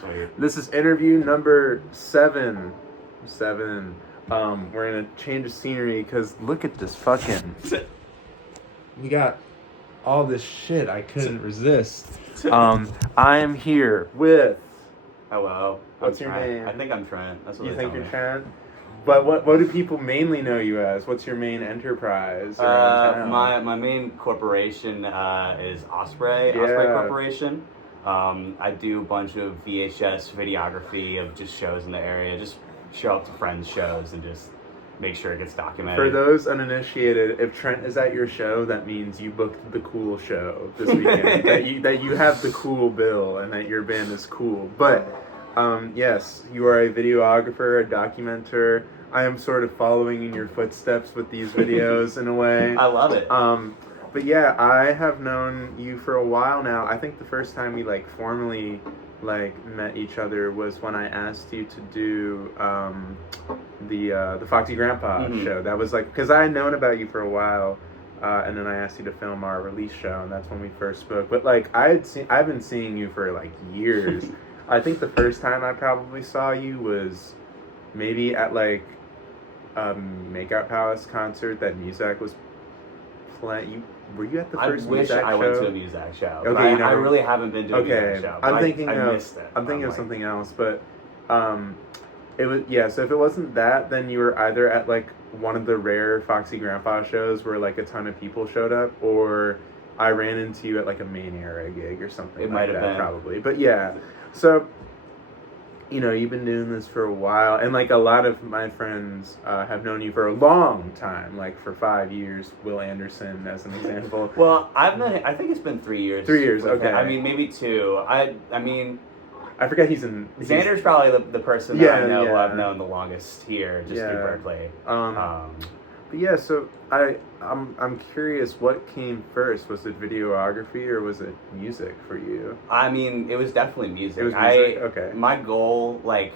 Sweet. This is interview number 7. We're in a change of scenery because look at this fucking. We got all this shit I couldn't resist. I am here with. Hello. What's your Trent. name? I think I'm Trent. That's what You they think tell you're me. Trent? But what do people mainly know you as? What's your main enterprise around town? My main corporation is Osprey. Yeah. Osprey Corporation. I do a bunch of VHS videography of just shows in the area. Just show up to friends' shows and just make sure it gets documented. For those uninitiated, if Trent is at your show, that means you booked the cool show this weekend. that you have the cool bill and that your band is cool. But yes, you are a videographer, a documenter. I am sort of following in your footsteps with these videos in a way. I love it. But yeah, I have known you for a while now. I think the first time we formally met each other was when I asked you to do the Foxy Grandpa show. That was because I had known about you for a while, and then I asked you to film our release show, and that's when we first spoke. But I've been seeing you for years. I think the first time I probably saw you was maybe at a Makeout Palace concert that Muzak was playing. Were you at the first Muzak show? I went to a Muzak show. Okay, I really haven't been to a Muzak show. I'm thinking I missed it. I'm thinking of something else, but it was so if it wasn't that, then you were either at one of the rare Foxy Grandpa shows where a ton of people showed up, or I ran into you at a main era gig or something. It might have been probably, but yeah. So you've been doing this for a while, and a lot of my friends have known you for a long time, for 5 years. Will Anderson, as an example. Well, I think it's been 3 years. 3 years, okay. I mean, maybe 2. I mean, I forget he's Xander's probably the person that I know who I've known the longest here, just through Berkeley. But yeah, so I'm curious, what came first? Was it videography or was it music for you? I mean, it was definitely music. It was music? Okay. My goal, I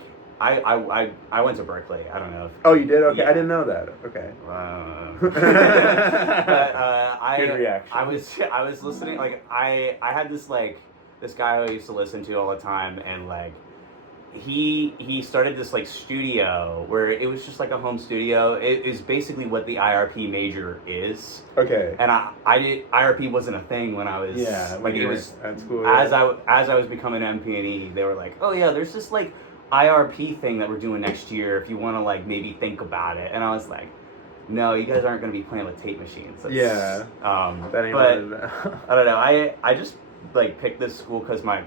went to Berkeley. I don't know. Oh, you did? Okay, yeah. I didn't know that. Okay. But, Good reaction. I was listening. I had this this guy who I used to listen to all the time, and he started this studio where it was just a home studio. It is basically what the IRP major is. Okay. And IRP wasn't a thing when I was it was at school. As I was becoming MP&E, they were like, oh yeah, there's this IRP thing that we're doing next year if you want to maybe think about it. And I was like, no, you guys aren't going to be playing with tape machines. That ain't but I don't know. I just picked this school because my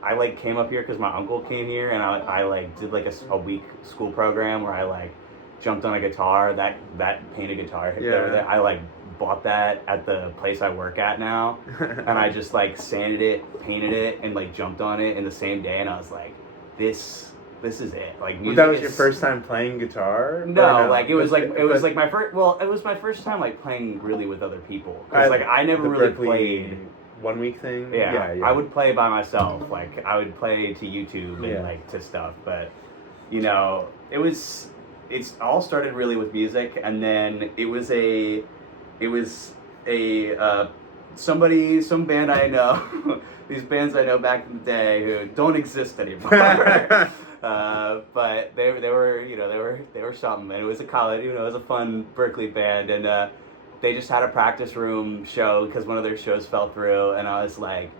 I came up here because my uncle came here, and I did a week school program where I jumped on a guitar, that painted guitar there. I bought that at the place I work at now, and I just sanded it, painted it, and jumped on it in the same day, and I was like, this is it. Music that was your first time playing guitar? No, it was my first. Well, it was my first time playing really with other people, because I never really played. 1 week thing? Yeah. I would play by myself. I would play to YouTube and to stuff. But it's all started really with music, and then some band I know, these bands I know back in the day who don't exist anymore. But they were something, and it was a college, it was a fun Berkeley band, and they just had a practice room show because one of their shows fell through, and I was like,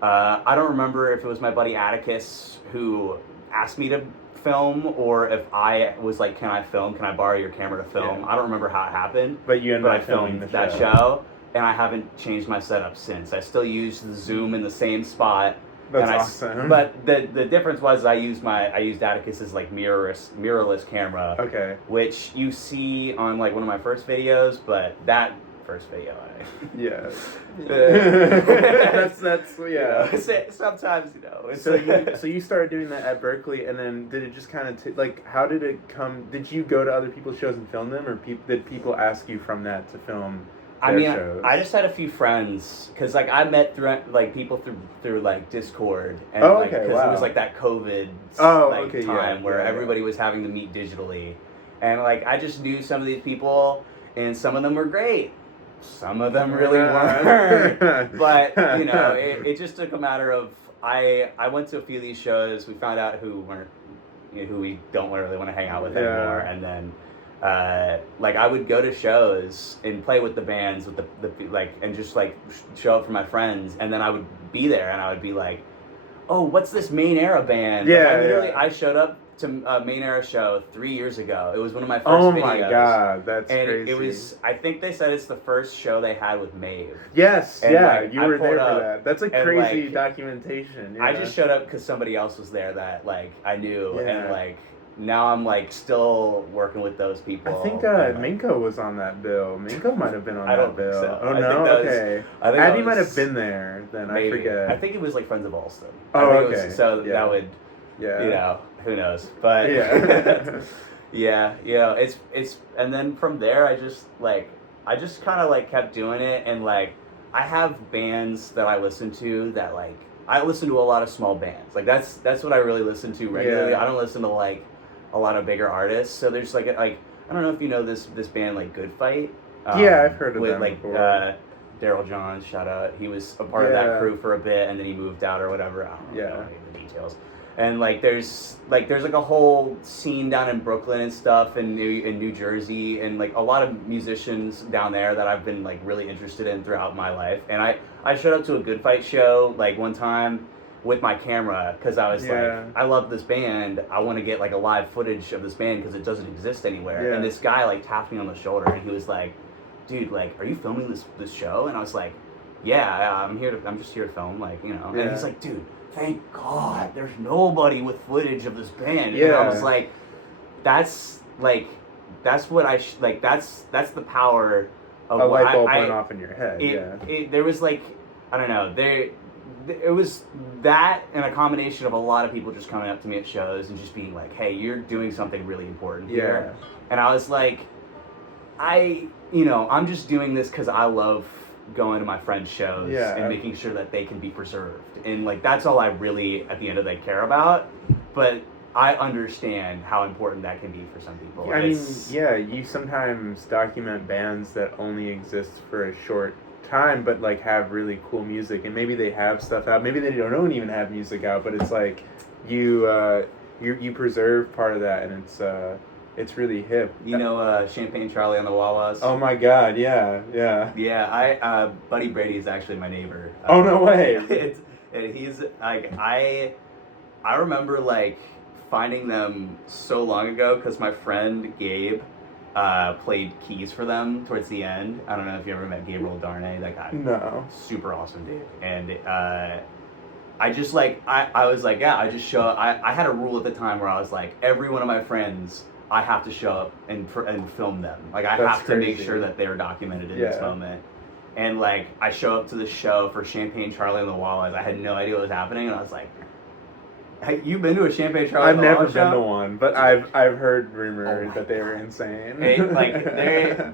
I don't remember if it was my buddy Atticus who asked me to film, or if I was like, can I film? Can I borrow your camera to film? I don't remember how it happened. But you ended up filming that show, and I haven't changed my setup since. I still use the Zoom in the same spot. That's awesome. But the difference was I used Atticus's mirrorless camera. Okay. Which you see on one of my first videos, but that first video, sometimes So you started doing that at Berkeley, and then did it just kind of how did it come? Did you go to other people's shows and film them, or did people ask you from that to film? Shows? I just had a few friends, because I met through people through Discord, and because it was that COVID time where everybody was having to meet digitally, and I just knew some of these people, and some of them were great, some of them really weren't, but it just took a matter of I went to a few of these shows. We found out who we don't really want to hang out with anymore, and then like I would go to shows and play with the bands with the like and just like show up for my friends, and then I would be there and I would be like, oh, what's this Main Era band? Like, I showed up to a Main Era show 3 years ago. It was one of my first videos. Oh my god, that's crazy. It was, I think they said it's the first show they had with Maeve. Yes, and like, you were there for that. That's a crazy documentation. Yeah. I just showed up because somebody else was there that like I knew, and like now I'm like still working with those people. I think Minko was on that bill. Minko might have been on that bill. So. Oh no, okay. Abby might have been there. Then maybe. I forget. I think it was like Friends of Alston. Oh, okay. That would, you know, who knows? But yeah, you know, it's and then from there I just kind of like kept doing it, and like I have bands that I listen to that like I listen to a lot of small bands. Like that's what I really listen to regularly. I don't listen to like a lot of bigger artists. So there's like I don't know if you know this band like Good Fight. I've heard of with them like before. Daryl Johns, shout out. He was a part of that crew for a bit, and then he moved out or whatever. I don't know any of the details. And like there's like a whole scene down in Brooklyn and stuff, and in New Jersey, and like a lot of musicians down there that I've been like really interested in throughout my life. And I showed up to a Good Fight show like one time with my camera because I was like, I love this band. I want to get like a live footage of this band because it doesn't exist anywhere. And this guy like tapped me on the shoulder, and he was like, dude, like, are you filming this show? And I was like, yeah, I'm just here to film, like, you know. And he's like, dude, thank God there's nobody with footage of this band. And I was like, that's what that's the power of a light bulb went off in your head. There was like, I don't know, it was that and a combination of a lot of people just coming up to me at shows and just being like, hey, you're doing something really important here. And I was like, I'm just doing this because I love going to my friends' shows and making sure that they can be preserved. And like that's all I really at the end of the day care about. But I understand how important that can be for some people. I mean, you sometimes document bands that only exist for a short time but like have really cool music, and maybe they have stuff out, maybe they don't even have music out, but it's like you preserve part of that, and it's really hip. You know, Champagne Charlie on the Wawas? Oh my god, yeah. Yeah, Buddy Brady is actually my neighbor. Oh, no way. He's like, I remember like finding them so long ago because my friend Gabe played keys for them towards the end. I don't know if you ever met Gabriel Darnay, that guy. No. Super awesome dude. And I just like, I was like, I just show up. I had a rule at the time where I was like, every one of my friends, I have to show up and film them. Like I have to make sure that they're documented in this moment. And like I show up to the show for Champagne Charlie and the Wawas. I had no idea what was happening, and I was like, "Hey, you've been to a Champagne Charlie?" I've never been to one, but I've heard rumors that they were insane.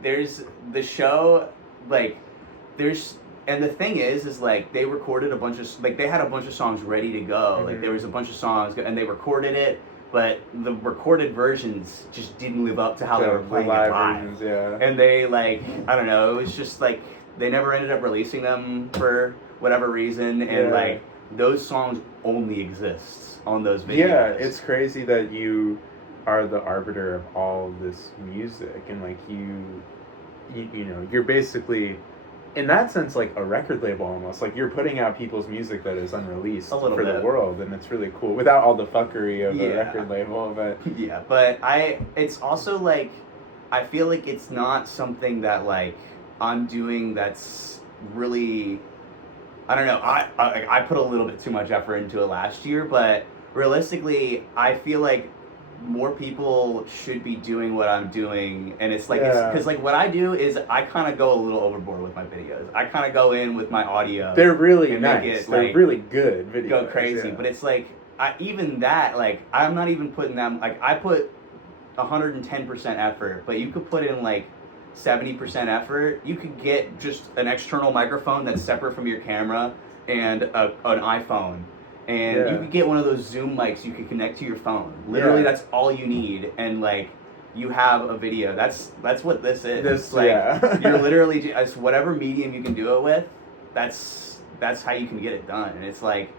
There's the show, like there's. And the thing is like they recorded a bunch of like they had a bunch of songs ready to go. Like there was a bunch of songs and they recorded it, but the recorded versions just didn't live up to how they were playing it live. And they like I don't know, it was just like they never ended up releasing them for whatever reason, and like those songs only exist on those videos. Yeah, it's crazy that you are the arbiter of all this music, and like you know, you're basically in that sense like a record label almost. Like you're putting out people's music that is unreleased for the world, and it's really cool without all the fuckery of a record label. But but it's also like I feel like it's not something that like I'm doing that's really, I don't know, I put a little bit too much effort into it last year, but realistically I feel like more people should be doing what I'm doing, and it's like because like what I do is I kind of go a little overboard with my videos. I kind of go in with my audio. They're really nice. They're really good videos. Go crazy, but it's like even that like I'm not even putting them like I put 110% effort, but you could put in like 70% effort. You could get just an external microphone that's separate from your camera and an iPhone. And you could get one of those Zoom mics you could connect to your phone. Literally, that's all you need, and like you have a video. That's what this is. You're literally just whatever medium you can do it with. That's how you can get it done. And it's like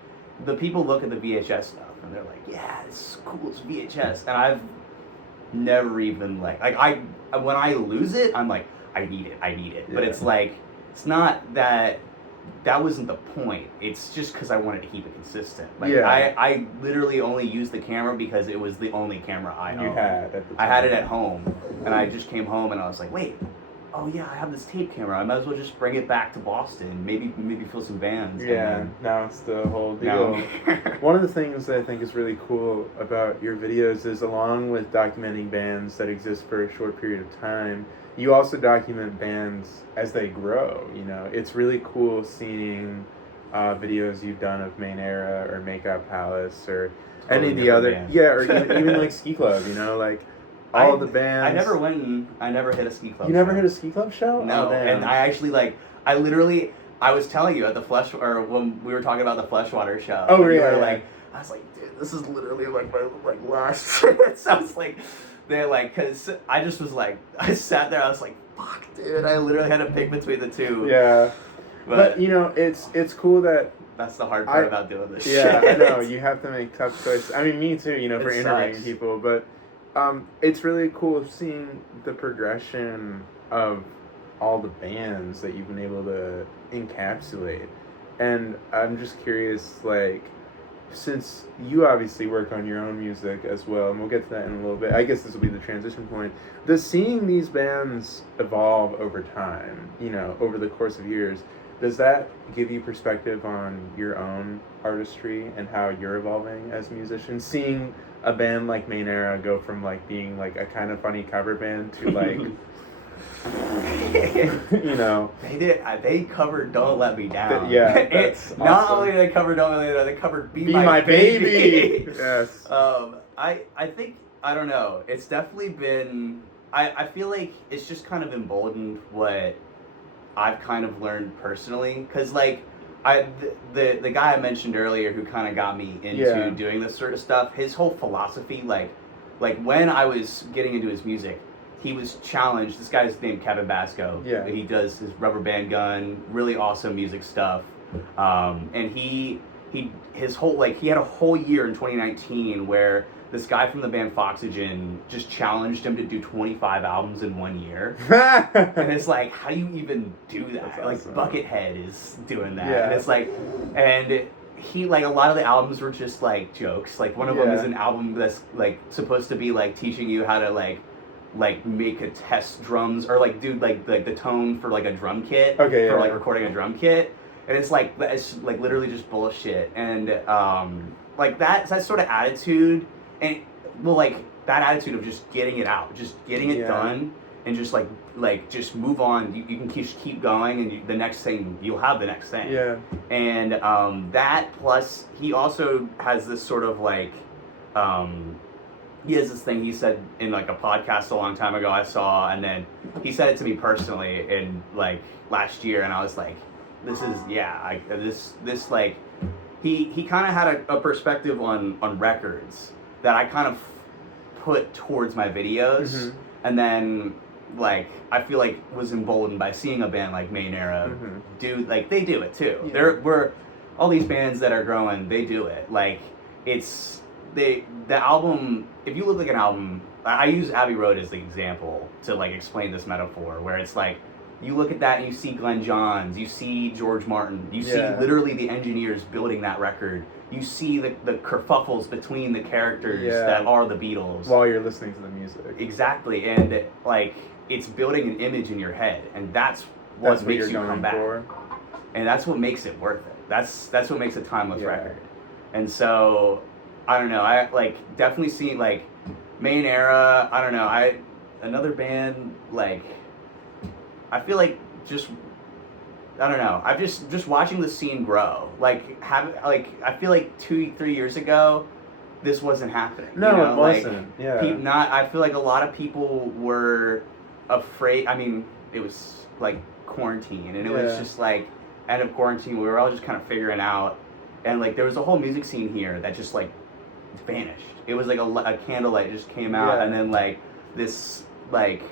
the people look at the VHS stuff and they're like, yeah, it's cool, it's VHS, and I've never even like I when I lose it, I'm like, I need it, Yeah. but it's like, it's not that. That wasn't the point. It's just because I wanted to keep it consistent. Like, Yeah. I literally only used the camera because it was the only camera I owned. You had at the time. I had it at home, and I just came home and I was like, wait, oh yeah, I have this tape camera. I might as well just bring it back to Boston. Maybe fill some bands. Yeah, now it's the whole deal. One of the things that I think is really cool about your videos is, along with documenting bands that exist for a short period of time, you also document bands as they grow. You know, it's really cool seeing videos you've done of Main Era or Makeup Palace or any of the other band. Yeah, or even like Ski Club. You know, like all the bands. I never hit a ski club. You never show. hit a Ski Club show? No, Oh, damn. and I actually I was telling you at the when we were talking about the Fleshwater show. Oh, you yeah, were yeah. like, I was like, dude, this is literally like my last chance. I was like, they're like, because I just was like, I sat there, I was like, fuck, dude, I literally had to pick between the two. Yeah. But you know, it's cool that that's the hard part about doing this yeah, shit. I know. You have to make tough choices. I mean, me too, you know, for It interviewing sucks. people. But it's really cool seeing the progression of all the bands that you've been able to encapsulate. And I'm just curious, like, since you obviously work on your own music as well, and we'll get to that in a little bit, I guess this will be the transition point. Does seeing these bands evolve over time, you know, over the course of years, does that give you perspective on your own artistry and how you're evolving as a musician? Seeing a band like Main Era go from like being like a kind of funny cover band to like, you know, they covered "Don't Let Me Down." Yeah, that's Not awesome. only did they cover "Don't Let Me Down," they covered "Be, Be My, My Baby." Baby. Yes. I think, I don't know. It's definitely been. I feel like it's just kind of emboldened what I've kind of learned personally, because like the guy I mentioned earlier who kind of got me into doing this sort of stuff, his whole philosophy, like when I was getting into his music, he was challenged. This guy's named Kevin Basco. Yeah. He does his Rubber Band Gun, really awesome music stuff. And his whole, like, he had a whole year in 2019 where this guy from the band Foxygen just challenged him to do 25 albums in 1 year. And it's like, how do you even do that? That's Like, awesome. Buckethead is doing that. Yeah. And it's like, and he, like, a lot of the albums were just, like, jokes. Like, one of them is an album that's, like, supposed to be, like, teaching you how to, like make a test drums, or, like, do, like, the tone for, like, a drum kit. Okay, For, yeah. like, recording a drum kit. And it's, like, literally just bullshit. And, like, that sort of attitude, and, well, like, that attitude of just getting it out, just getting it done, and just, like just move on. You can keep going, and the next thing, you'll have the next thing. Yeah. And that, plus he also has this sort of like, he has this thing he said in like a podcast a long time ago I saw, and then he said it to me personally in like last year, and I was like, this is, this like, he kind of had a perspective on records that I kind of put towards my videos. Mm-hmm. And then, like, I feel like was emboldened by seeing a band like Main Era do, like, they do it too. Yeah. All these bands that are growing, they do it. Like, the album, if you look like an album, I use Abbey Road as the example to, like, explain this metaphor, where it's like, you look at that and you see Glenn Johns, you see George Martin, you see literally the engineers building that record. You see the kerfuffles between the characters that are the Beatles. While you're listening to the music. Exactly, and like, it's building an image in your head, and that's what makes you come back. And that's what makes it worth it. That's what makes a timeless record. And so, I don't know, I like definitely see like Main Era, I don't know, another band, like, I feel like just, I don't know, I've just watching the scene grow. Like, I feel like 2-3 years ago, this wasn't happening. No, you know? it wasn't. Like, I feel like a lot of people were afraid. I mean, it was like quarantine, and it was just like end of quarantine. We were all just kind of figuring out, and like there was a whole music scene here that just like vanished. It was like a candlelight just came out, and then like this like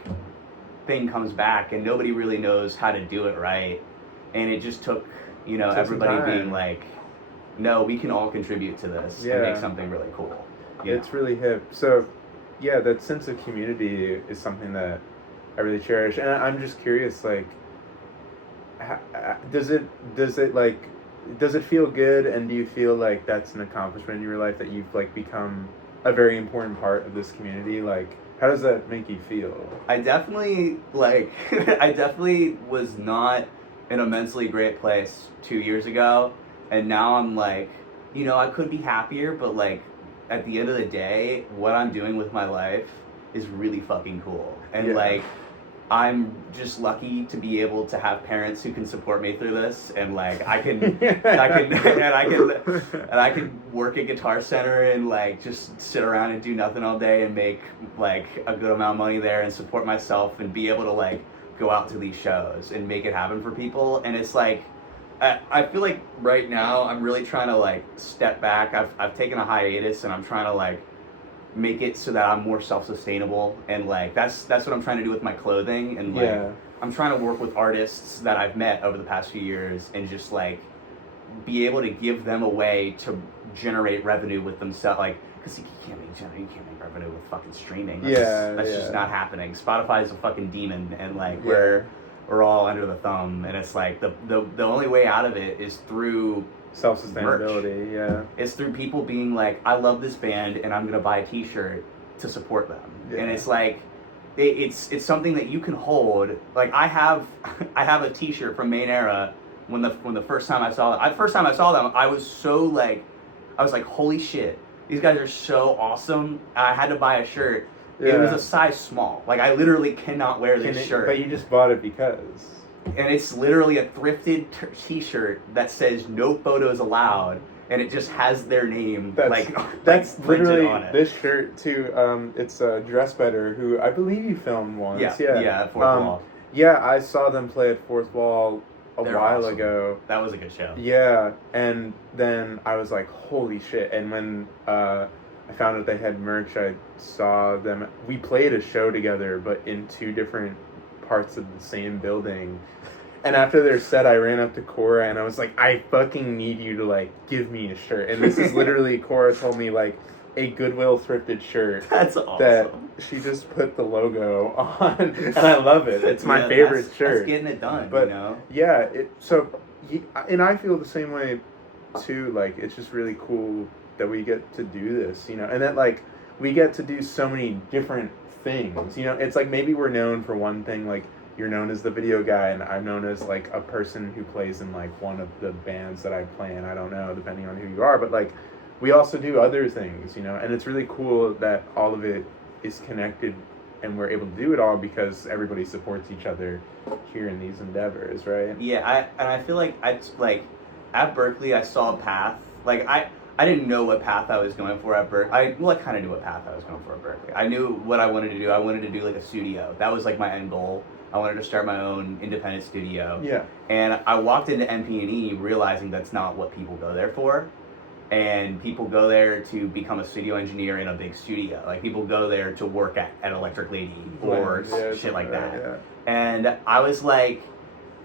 thing comes back, and nobody really knows how to do it right. And it just took, everybody being like, no, we can all contribute to this and make something really cool. It's really hip. So, yeah, that sense of community is something that I really cherish. And I'm just curious, like, does it feel good, and do you feel like that's an accomplishment in your life, that you've like become a very important part of this community? Like, how does that make you feel? I definitely I definitely was not in an immensely great place 2 years ago, and now I'm like, I could be happier, but like at the end of the day, what I'm doing with my life is really fucking cool. And like, I'm just lucky to be able to have parents who can support me through this, and like I can work at Guitar Center and like just sit around and do nothing all day and make like a good amount of money there and support myself and be able to like go out to these shows and make it happen for people. And it's like, I feel like right now I'm really trying to like step back. I've taken a hiatus, and I'm trying to like make it so that I'm more self-sustainable, and like that's what I'm trying to do with my clothing. And like I'm trying to work with artists that I've met over the past few years and just like be able to give them a way to generate revenue with themselves, like, because you can't make revenue with fucking streaming. That's just not happening. Spotify's a fucking demon, and like we're all under the thumb, and it's like the only way out of it is through self-sustainability. Merch. It's through people being like, I love this band and I'm gonna buy a t-shirt to support them. And it's like it's something that you can hold. Like I have a t-shirt from Main Era. When the first time I saw them, I was like, holy shit, these guys are so awesome. I had to buy a shirt. It was a size small. Like I literally cannot wear this shirt. But you just bought it because. And it's literally a thrifted t-shirt that says no photos allowed, and it just has their name that's literally on it. This shirt too. It's Dress Better, who I believe you filmed once. Fourth Wall. Yeah, I saw them play at Fourth Wall a while ago. That was a good show. Yeah, and then I was like, holy shit! And when I found out they had merch, I saw them. We played a show together, but in 2 different parts of the same building. And after their set, I ran up to Cora and I was like, I fucking need you to like give me a shirt. And this is literally, Cora told me, like a Goodwill thrifted shirt. That's awesome. That she just put the logo on, and I love it. It's my favorite shirt. That's getting it done. But yeah, and I feel the same way too. Like it's just really cool that we get to do this, and that like we get to do so many different things. It's like maybe we're known for one thing, like. You're known as the video guy, and I'm known as like a person who plays in like one of the bands that I play in. I don't know, depending on who you are, but like we also do other things, and it's really cool that all of it is connected and we're able to do it all because everybody supports each other here in these endeavors, right? Yeah, I feel like at Berkeley I saw a path. Like I didn't know what path I was going for at Berkeley. I kind of knew what path I was going for at Berkeley. I knew what I wanted to do. I wanted to do like a studio. That was like my end goal. I wanted to start my own independent studio. Yeah. And I walked into MP&E realizing that's not what people go there for. And people go there to become a studio engineer in a big studio. Like people go there to work at Electric Lady or shit like that. Yeah. And I was like,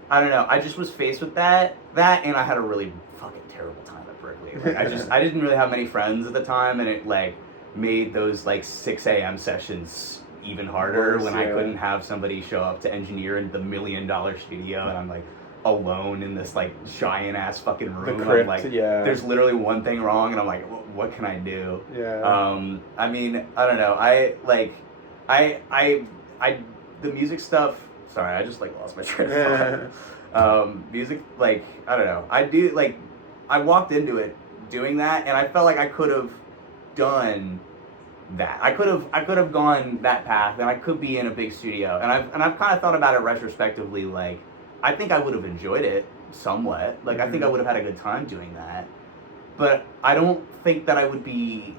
I don't know. I just was faced with that, and I had a really fucking terrible time at Berkeley. Like I didn't really have many friends at the time, and it like made those like 6 a.m. sessions even harder when I couldn't have somebody show up to engineer in the $1 million studio, and I'm like alone in this like giant ass fucking room. The crypt, I'm like, there's literally one thing wrong, and I'm like, what can I do? Yeah. I mean, I don't know. The music stuff. Sorry, I just like lost my train of thought. Music, like I don't know. I walked into it doing that, and I felt like I could have done that. I could have gone that path, and I could be in a big studio. And I've kind of thought about it retrospectively. Like, I think I would have enjoyed it somewhat. Like, I think I would have had a good time doing that. But I don't think that I would be.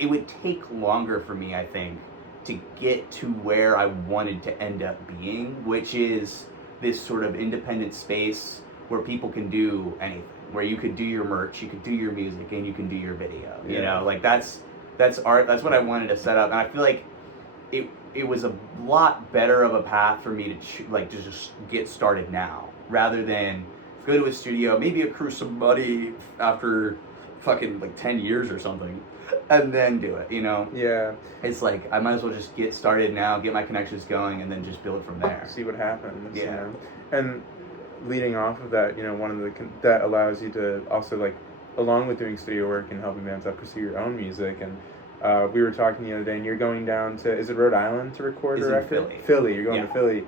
It would take longer for me, I think, to get to where I wanted to end up being, which is this sort of independent space where people can do anything, where you could do your merch, you could do your music, and you can do your video. You know, like that's art. That's what I wanted to set up, and I feel like it was a lot better of a path for me to just get started now, rather than go to a studio, maybe accrue some money after fucking like 10 years or something, and then do it, you know? Yeah. It's like, I might as well just get started now, get my connections going, and then just build from there. See what happens. Yeah. You know? And leading off of that, you know, one of the, that allows you to also, like, along with doing studio work and helping bands out, pursue your own music. And we were talking the other day, and you're going down to, is it Rhode Island to record a record? Philly. You're going to Philly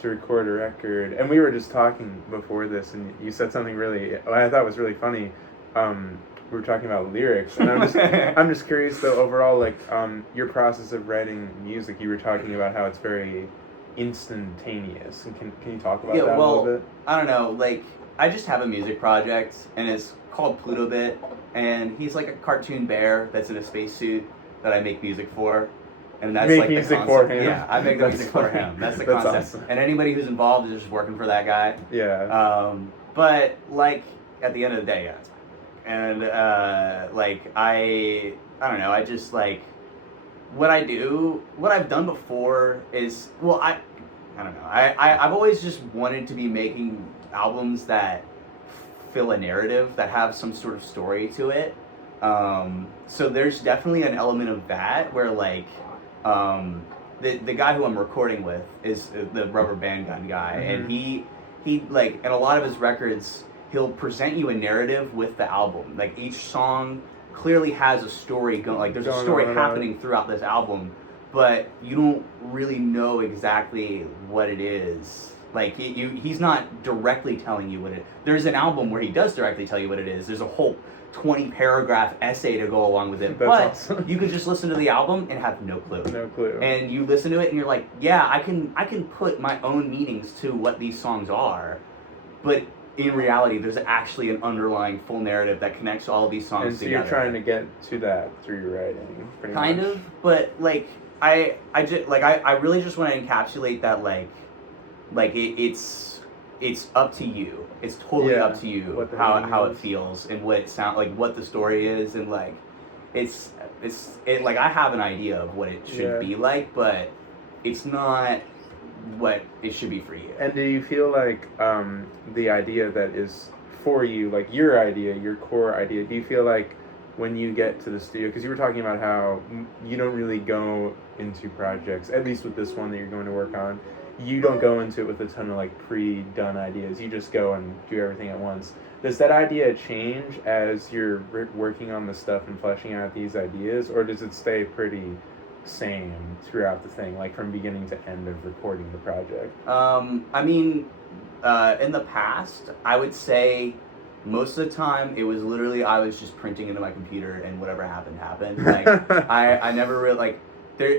to record a record. And we were just talking before this, and you said something really, I thought was really funny. We were talking about lyrics, and I'm just curious though, overall, like, your process of writing music. You were talking about how it's very instantaneous. And can you talk about that a little bit? I don't know, like, I just have a music project, and it's called Pluto Bit, and he's like a cartoon bear that's in a spacesuit that I make music for. And that's like the concept. For him. Yeah, I make the music for him. That's the concept. Awesome. And anybody who's involved is just working for that guy. Yeah. But like at the end of the day, yeah, it's fine. And like I don't know. I just like what I've done before is, well, I don't know. I've always just wanted to be making albums that fill a narrative, that have some sort of story to it. So there's definitely an element of that where like the guy who I'm recording with is the Rubber Band Gun guy, mm-hmm. and he like in a lot of his records he'll present you a narrative with the album. Like each song clearly has a story going. Like there's a story happening throughout this album, but you don't really know exactly what it is. Like he's not directly telling you what it is. There's an album where he does directly tell you what it is. There's a whole 20-paragraph essay to go along with it. That's but awesome. You could just listen to the album and have no clue. No clue. And you listen to it and you're like, yeah, I can put my own meanings to what these songs are, but in reality, there's actually an underlying full narrative that connects all of these songs together. And so you're trying to get to that through your writing, pretty much. Kind of, but like I really just want to encapsulate that like it's up to you. It's totally up to you how it feels and what it sounds like, what the story is, and like it's like I have an idea of what it should be like, but it's not what it should be for you. And do you feel like the idea that is for you, like your idea, your core idea, do you feel like when you get to the studio, because you were talking about how you don't really go into projects, at least with this one that you're going to work on, you don't go into it with a ton of like pre-done ideas, you just go and do everything at once. Does that idea change as you're working on the stuff and fleshing out these ideas, or does it stay pretty same throughout the thing, like from beginning to end of recording the project? I mean, in the past, I would say most of the time it was literally I was just printing into my computer and whatever happened. Like I never really like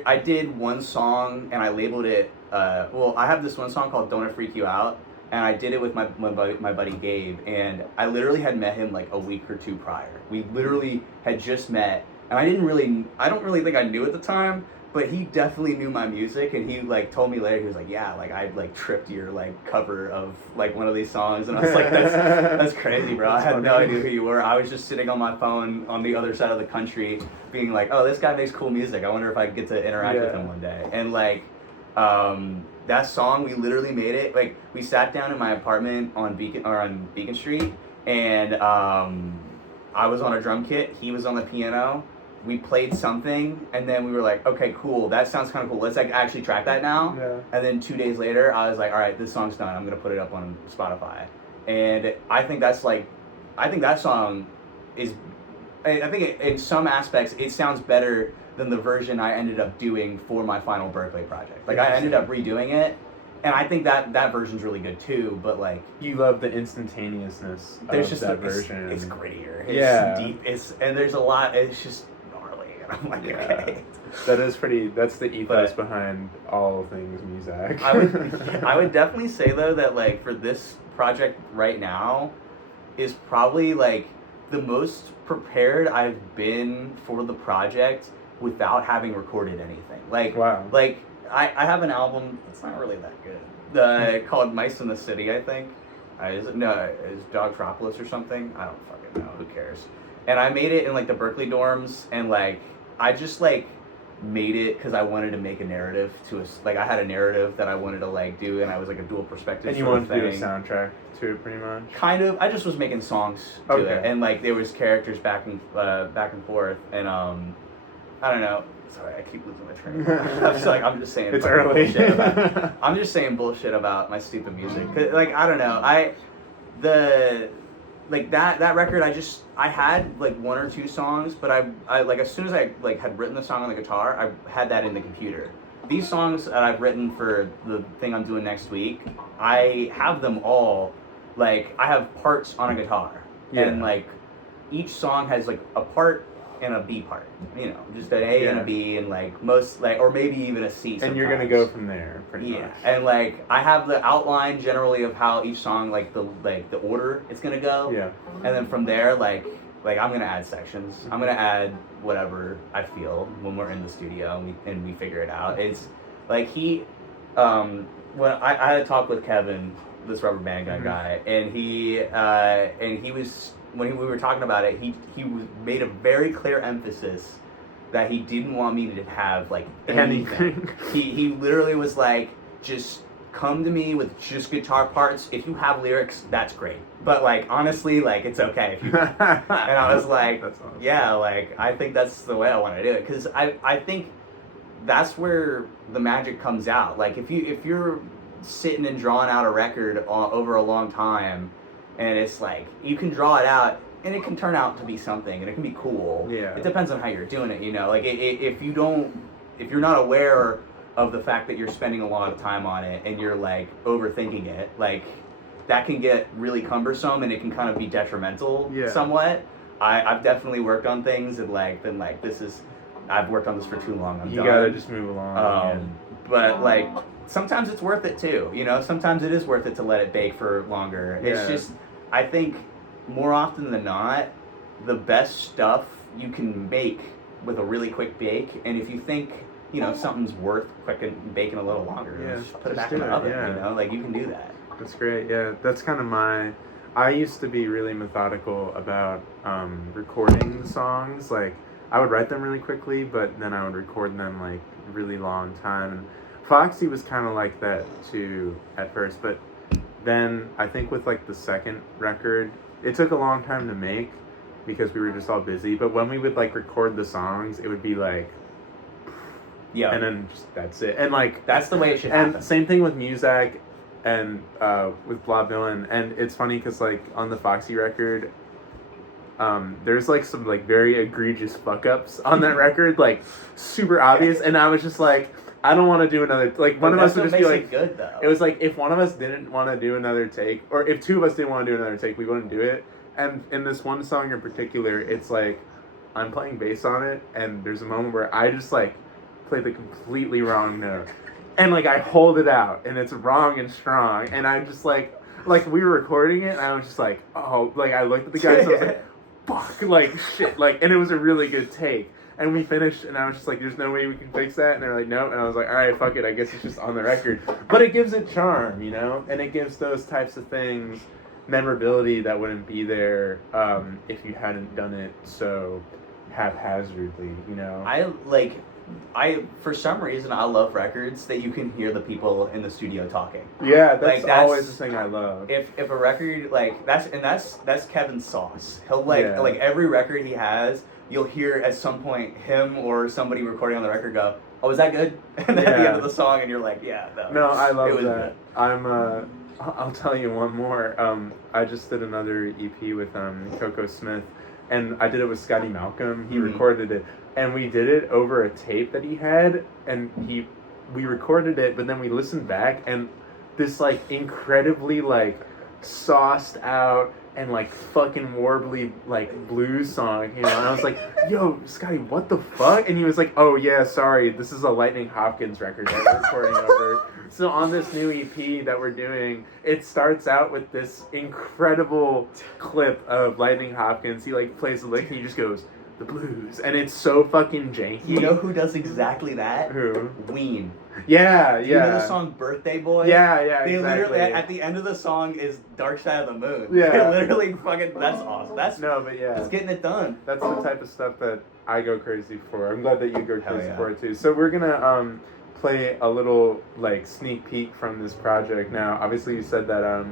I did one song and I labeled it. I have this one song called "Don't It Freak You Out," and I did it with my buddy Gabe, and I literally had met him like a week or two prior. We literally had just met. And I don't really think I knew at the time, but he definitely knew my music, and he like told me later, he was like, yeah, like I like tripped your like cover of like one of these songs, and I was like, that's crazy, bro. I had no idea who you were. I was just sitting on my phone on the other side of the country being like, oh, this guy makes cool music. I wonder if I could get to interact with him one day. And like that song, we literally made it, like we sat down in my apartment on Beacon Street, and I was on a drum kit, he was on the piano. We played something, and then we were like, okay, cool, that sounds kind of cool. Let's like actually track that now. Yeah. And then 2 days later, I was like, all right, this song's done. I'm gonna put it up on Spotify. And I think that song is, I think in some aspects, it sounds better than the version I ended up doing for my final Berkeley project. Like I ended up redoing it, and I think that version's really good too. But like, you love the instantaneousness of that version. It's grittier. It's deep. And there's a lot. It's just. I'm like, okay. That's the ethos behind all things music. I would definitely say though that like for this project right now is probably like the most prepared I've been for the project without having recorded anything. Like, wow. Like I have an album that's not really that good. Called Mice in the City, I think. Is Dogtropolis or something? I don't fucking know. Who cares? And I made it in like the Berkeley dorms, and like I just like made it because I wanted to make a narrative to like I had a narrative that I wanted to like do, and I was like a dual perspective. And you wanted to do a soundtrack to it, pretty much. Kind of. I just was making songs to it, and like there was characters back and forth, and I don't know. Sorry, I keep losing my train. I'm just saying. It's early. I'm just saying bullshit about my stupid music. 'Cause, like I don't know. Like that record, I had like one or two songs, but I like as soon as I like had written the song on the guitar, I had that in the computer. These songs that I've written for the thing I'm doing next week, I have them all, like I have parts on a guitar, and like each song has like a part and a B part, you know, just an A and a B, and like most like, or maybe even a C sometimes. And you're gonna go from there, pretty much. And like I have the outline generally of how each song, like the order it's gonna go. Yeah. And then from there, like I'm gonna add sections. I'm gonna add whatever I feel when we're in the studio and we figure it out. It's like when I had a talk with Kevin, this Rubber Band Gun guy, and he was. When we were talking about it, he made a very clear emphasis that he didn't want me to have like anything. He literally was like, just come to me with just guitar parts. If you have lyrics, that's great. But like honestly, like it's okay. And I was like, that's awesome. Yeah, like I think that's the way I want to do it, because I think that's where the magic comes out. Like if you're sitting and drawing out a record over a long time. And it's like, you can draw it out, and it can turn out to be something, and it can be cool. Yeah. It depends on how you're doing it, you know? Like, if you're not aware of the fact that you're spending a lot of time on it, and you're, like, overthinking it, like, that can get really cumbersome, and it can kind of be detrimental somewhat. I've definitely worked on things, and, like, been like, I've worked on this for too long, I'm done. You gotta just move along. But, like, sometimes it's worth it, too, you know? Sometimes it is worth it to let it bake for longer. Yeah. It's just... I think more often than not, the best stuff you can make with a really quick bake, and if you think, you know, something's worth baking a little longer, just put it back in the oven, you know, like you can do that. That's great, yeah. That's kind of I used to be really methodical about recording songs. Like, I would write them really quickly, but then I would record them like really long time. And Foxy was kind of like that too at first, but then I think with like the second record, it took a long time to make because we were just all busy. But when we would like record the songs, it would be like, and then just, that's it. And like that's the way it should happen. And same thing with Muzak and with Blob Villain. And it's funny because like on the Foxy record, there's like some like very egregious fuck ups on that record, like super obvious. And I was just like, I don't want to do another, like, one of us would just be like, good, though. It was like, if one of us didn't want to do another take, or if two of us didn't want to do another take, we wouldn't do it. And in this one song in particular, it's like, I'm playing bass on it, and there's a moment where I just, like, play the completely wrong note. And, like, I hold it out, and it's wrong and strong, and I'm just like, we were recording it, and I was just like, oh, like, I looked at the guys, and I was like, fuck, like, shit, like, and it was a really good take. And we finished, and I was just like, there's no way we can fix that. And they're like, nope. And I was like, all right, fuck it. I guess it's just on the record. But it gives it charm, you know? And it gives those types of things memorability that wouldn't be there if you hadn't done it so haphazardly, you know? For some reason, I love records that you can hear the people in the studio talking. Yeah, that's always the thing I love. If a record, like, that's Kevin's sauce. He'll, like every record he has, you'll hear at some point him or somebody recording on the record go, oh, is that good? And then at the end of the song, and you're like, yeah, no, I love that. Good. I'll tell you one more. I just did another EP with Coco Smith, and I did it with Scotty Malcolm. He recorded it, and we did it over a tape that he had, and we recorded it, but then we listened back, and this like incredibly like sauced out and like fucking warbly like blues song, you know, and I was like, yo, Scotty, what the fuck? And he was like, oh yeah, sorry, this is a Lightning Hopkins record that we're recording over. So on this new EP that we're doing, it starts out with this incredible clip of Lightning Hopkins. He like plays the lick and he just goes, the blues, and it's so fucking janky. You know who does exactly that? Who? Ween. Yeah, yeah. You know the song Birthday Boy? Yeah, yeah, They exactly. literally, at the end of the song is Dark Side of the Moon. Yeah. They literally fucking, that's awesome. That's getting it done. That's the type of stuff that I go crazy for. I'm glad that you go crazy yeah. for it too. So we're gonna play a little like sneak peek from this project. Now, obviously, you said that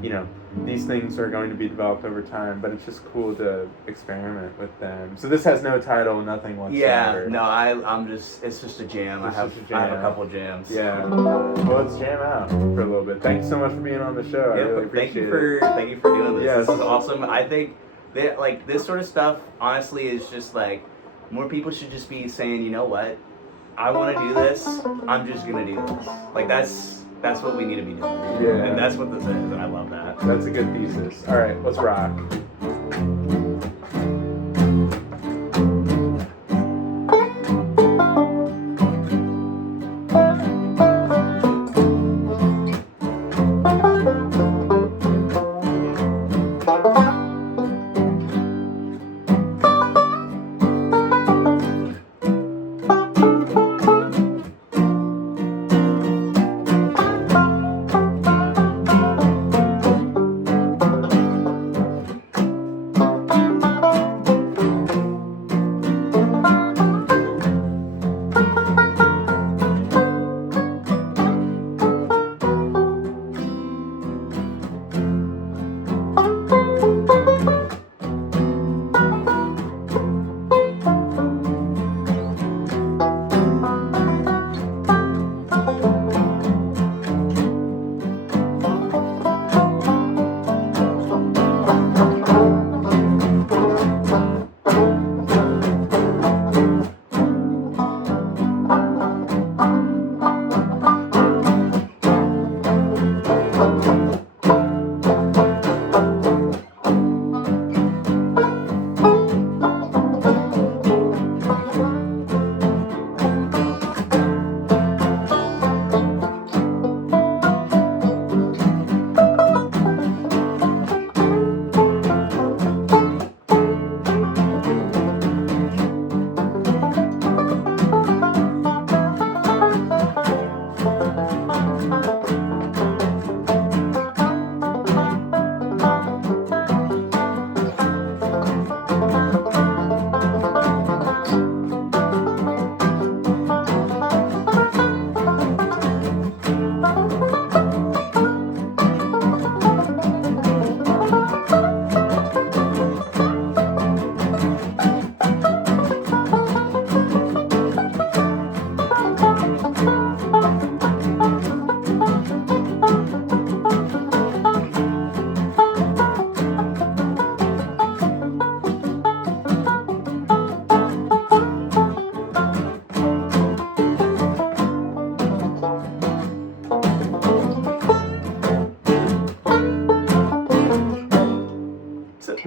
you know, these things are going to be developed over time, but it's just cool to experiment with them. So this has no title, nothing whatsoever. Yeah, no, it's just a jam. I have a couple jams. Yeah. Well, let's jam out for a little bit. Thank you so much for being on the show. I really appreciate it. Thank you for doing this. Yes. This is awesome. I think that like this sort of stuff, honestly, is just like more people should just be saying, you know what, I want to do this. I'm just gonna do this. Like that's what we need to be doing. Yeah. And that's what this is, and I love that. That's a good thesis. All right, let's rock.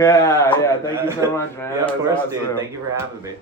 Yeah, thank you so much, man. Yeah, of course, awesome. dude. Thank you for having me.